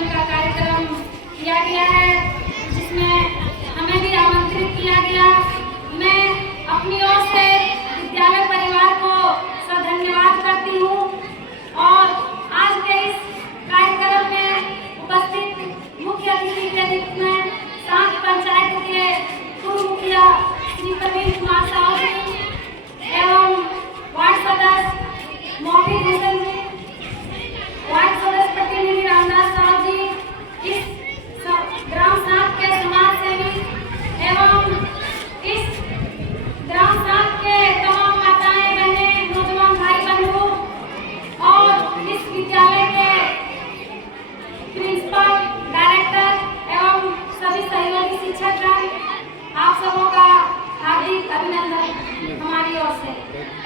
सम्मेलन का कार्यक्रम किया गया है, जिसमें हमें भी आमंत्रित किया गया। मैं अपनी ओर से विद्यालय परिवार को धन्यवाद करती हूँ और आज के इस कार्यक्रम में उपस्थित मुख्य अतिथि के रूप में सात पंचायत के पूर्व मुखिया श्री प्रवीण कुमार साहू जी एवं वार्ड सदस्य मोहित हुसैन जी, वार्ड सदस्य प्रतिनिधि रामदास साहू जी, इस ग्राम सात के समाज सेवी एवं इस ग्राम सात के तमाम माताएं बहनें, नौजवान भाई बंधु और इस विद्यालय के प्रिंसिपल, डायरेक्टर एवं सभी सहयोगी शिक्षकगण, आप सबों का हार्दिक अभिनंदन हमारी ओर से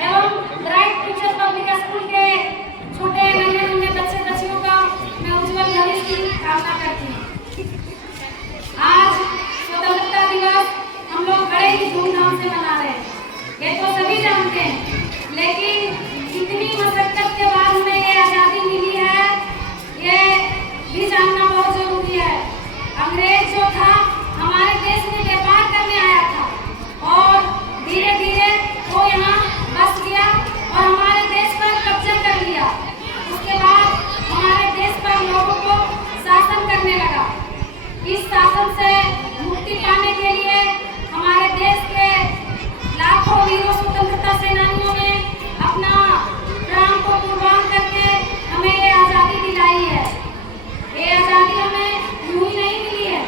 एवं ब्राइट फ्यूचर पब्लिक स्कूल के छोटे नन्हे बच्चे बच्चियों का मैं उज्जवल भविष्य की कामना करती हूँ। आज स्वतंत्रता दिवस हम लोग बड़े ही धूमधाम से मना रहे हैं, ये तो सभी जानते हैं, लेकिन कितनी मशक्कत के बाद हमें ये आज़ादी मिली है ये भी जानना बहुत जरूरी है। अंग्रेज जो था हमारे देश में व्यापार करने आया था और धीरे धीरे वो यहाँ बस गया और हमारे देश पर कब्जा कर लिया। उसके बाद हमारे देश पर लोगों को शासन करने लगा। इस शासन से मुक्ति पाने के लिए हमारे देश के लाखों वीरों स्वतंत्रता सेनानियों ने अपना प्राण को कुर्बान करके हमें ये आज़ादी दिलाई है। ये आज़ादी हमें यूं ही नहीं मिली है,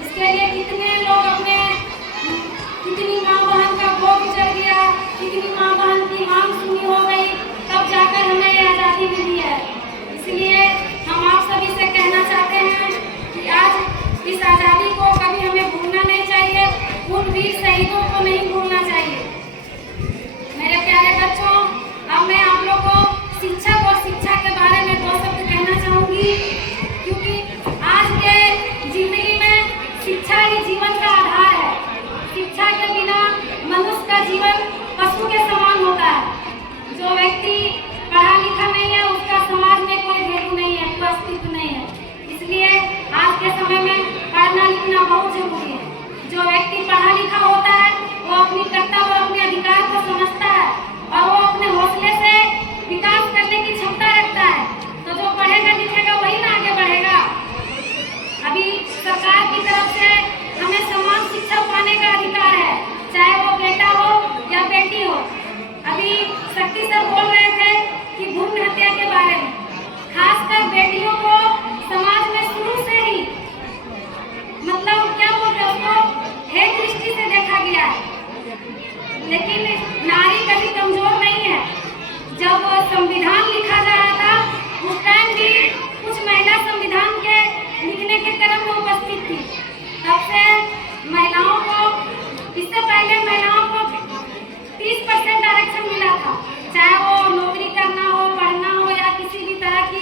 इसके लिए कितने लोग अपने, कितनी माँ बहन का गोद गुजर गया, कितनी माँ बहन की मांग सुनी हो गई, तब जाकर हमें ये आज़ादी मिली है। इसलिए हम आप सभी से कहना चाहते हैं कि आज इस आज़ादी को कभी हमें भूलना नहीं चाहिए, उन वीर शहीदों को नहीं भूलना चाहिए। मेरे प्यारे बच्चों, अब मैं आप लोगों को शिक्षक और शिक्षा के बारे में दो शब्द कहना चाहूँगी, क्योंकि आज के जिंदगी में शिक्षा ही जीवन का आधार है। शिक्षा के बिना मनुष्य का जीवन पशु के समान होता है। जो व्यक्ति पढ़ा लिखा नहीं है उसका समाज में कोई वैल्यू नहीं है, कोई अस्तित्व नहीं है। इसलिए आज के समय में पढ़ना लिखना बहुत जरूरी है। जो व्यक्ति पढ़ा लिखा होता है वो अपनी कर्तव्य और अपने अधिकार को समझता है और वो अपने हौसले से विकास करने की क्षमता रखता है। तो जो पढ़ेगा लिखेगा वही ना आगे बढ़ेगा। अभी सरकार की तरफ से हमें समान शिक्षा पाने का अधिकार है, चाहे वो बेटा हो या बेटी हो। अभी शक्ति सर बोल रहे थे कि भ्रूण हत्या के बारे में, खासकर बेटियों को समाज में शुरू से ही मतलब क्या बोलते हैं उसको हेय दृष्टि से देखा गया है। लेकिन नारी कभी कमजोर नहीं है। जब संविधान लिखा जा रहा था उस टाइम भी कुछ महिला संविधान के लिखने के क्रम में उपस्थित थी। तब से महिलाओं को, इससे पहले महिलाओं को 30% आरक्षण मिला था, चाहे वो नौकरी करना हो, पढ़ना हो या किसी भी तरह की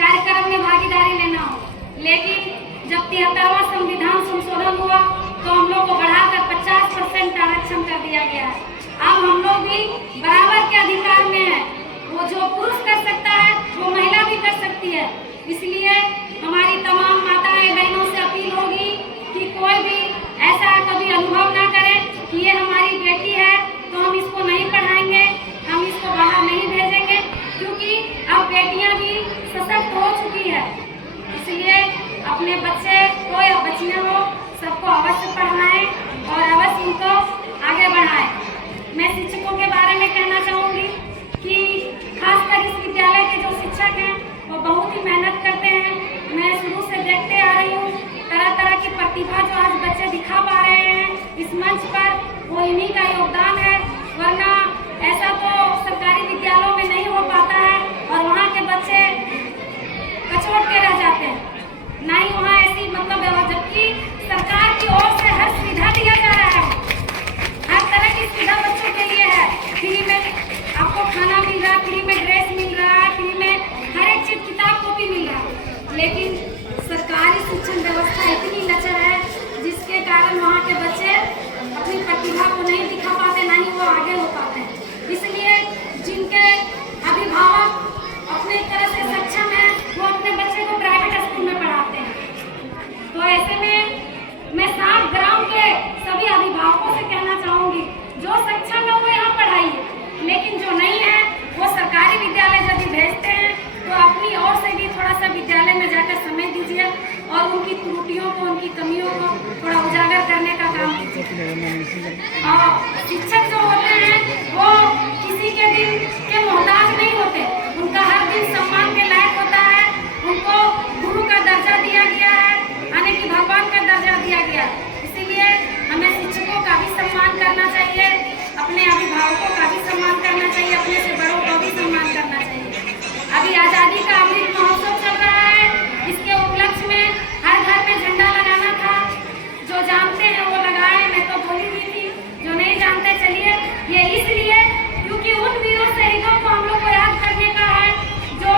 कार्यक्रम में भागीदारी लेना हो। लेकिन जब 73वां संविधान संशोधन हुआ तो हम लोग को बढ़ाकर 50% आरक्षण कर दिया गया है। अब हम लोग भी बराबर के अधिकार में हैं। वो जो पुरुष कर सकता है वो महिला भी कर सकती है। इसलिए हमारी तमाम माताएं बहनों से अपील होगी कि कोई भी ऐसा कभी अनुभव ना करे कि ये हमारी बेटी है तो हम इसको नहीं पढ़ाएंगे, हम इसको बाहर नहीं भेजेंगे, क्योंकि अब बेटियां भी सशक्त हो चुकी है। इसलिए अपने बच्चे हो या बच्चियां हो सबको अवश्य पढ़ाएं और अवश्य उनको आगे बढ़ाएं। मैं शिक्षकों के बारे में कहना चाहूँगी कि खासकर इस विद्यालय के जो शिक्षक हैं वो बहुत ही मेहनत करते हैं। मैं शुरू से देखते आ रही हूँ तरह तरह की प्रतिभा जो आज बच्चे दिखा पा रहे हैं इस मंच पर, वो इन्हीं का योगदान है। वरना ऐसा तो सरकारी विद्यालयों में नहीं हो पाता है और वहाँ के बच्चे कचोट के रह जाते हैं, ना ही वहाँ ऐसी मतलब व्यवस्था, जबकि सरकार की ओर से हर सुविधा दिया जा रहा है, हर तरह की सुविधा बच्चों के लिए है। फ्री में आपको खाना मिल रहा है, फ्री में ड्रेस मिल रहा है, फ्री में हर एक चीज किताब कॉपी मिल रहा है। लेकिन सरकारी शिक्षण व्यवस्था इतनी लचर है जिसके कारण वहाँ के बच्चे अपनी प्रतिभा को नहीं दिखा पाते, ना ही वो आगे हो पाते हैं। इसलिए जिनके अभिभावक अपने तरह से सक्षम है वो अपने बच्चे को प्राइवेट स्कूल में पढ़ाते हैं। शिक्षक जो होते हैं वो किसी के दिन के मोहताज नहीं होते, उनका हर दिन सम्मान के लायक होता है। उनको गुरु का दर्जा दिया गया है, यानी कि भगवान का दर्जा दिया गया है। इसीलिए हमें शिक्षकों का भी सम्मान करना चाहिए, अपने अभिभावकों का भी सम्मान करना चाहिए, अपने से बड़ों का भी सम्मान करना चाहिए। अभी आज़ादी का अमृत महोत्सव चल रहा है, इसके उपलक्ष्य में हर घर में झंडा लगाना था। जो जानते हैं वो लगाए, मैं तो बोली हुई थी, जो नहीं जानते चलिए। ये इसलिए क्योंकि उन वीरों शहीदों को हम लोग को याद करने का है, जो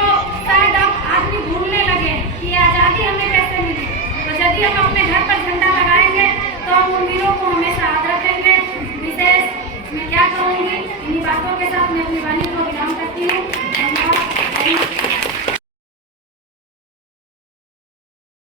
शायद अब आदमी भूलने लगे कि ये आज़ादी हमें कैसे मिली। तो यदि हम अपने घर पर झंडा लगाएंगे तो हम उन वीरों को हमेशा याद रखेंगे। विशेष मैं क्या कहूँगी, इन्हीं बातों के साथ मैं अपनी वाणी को विराम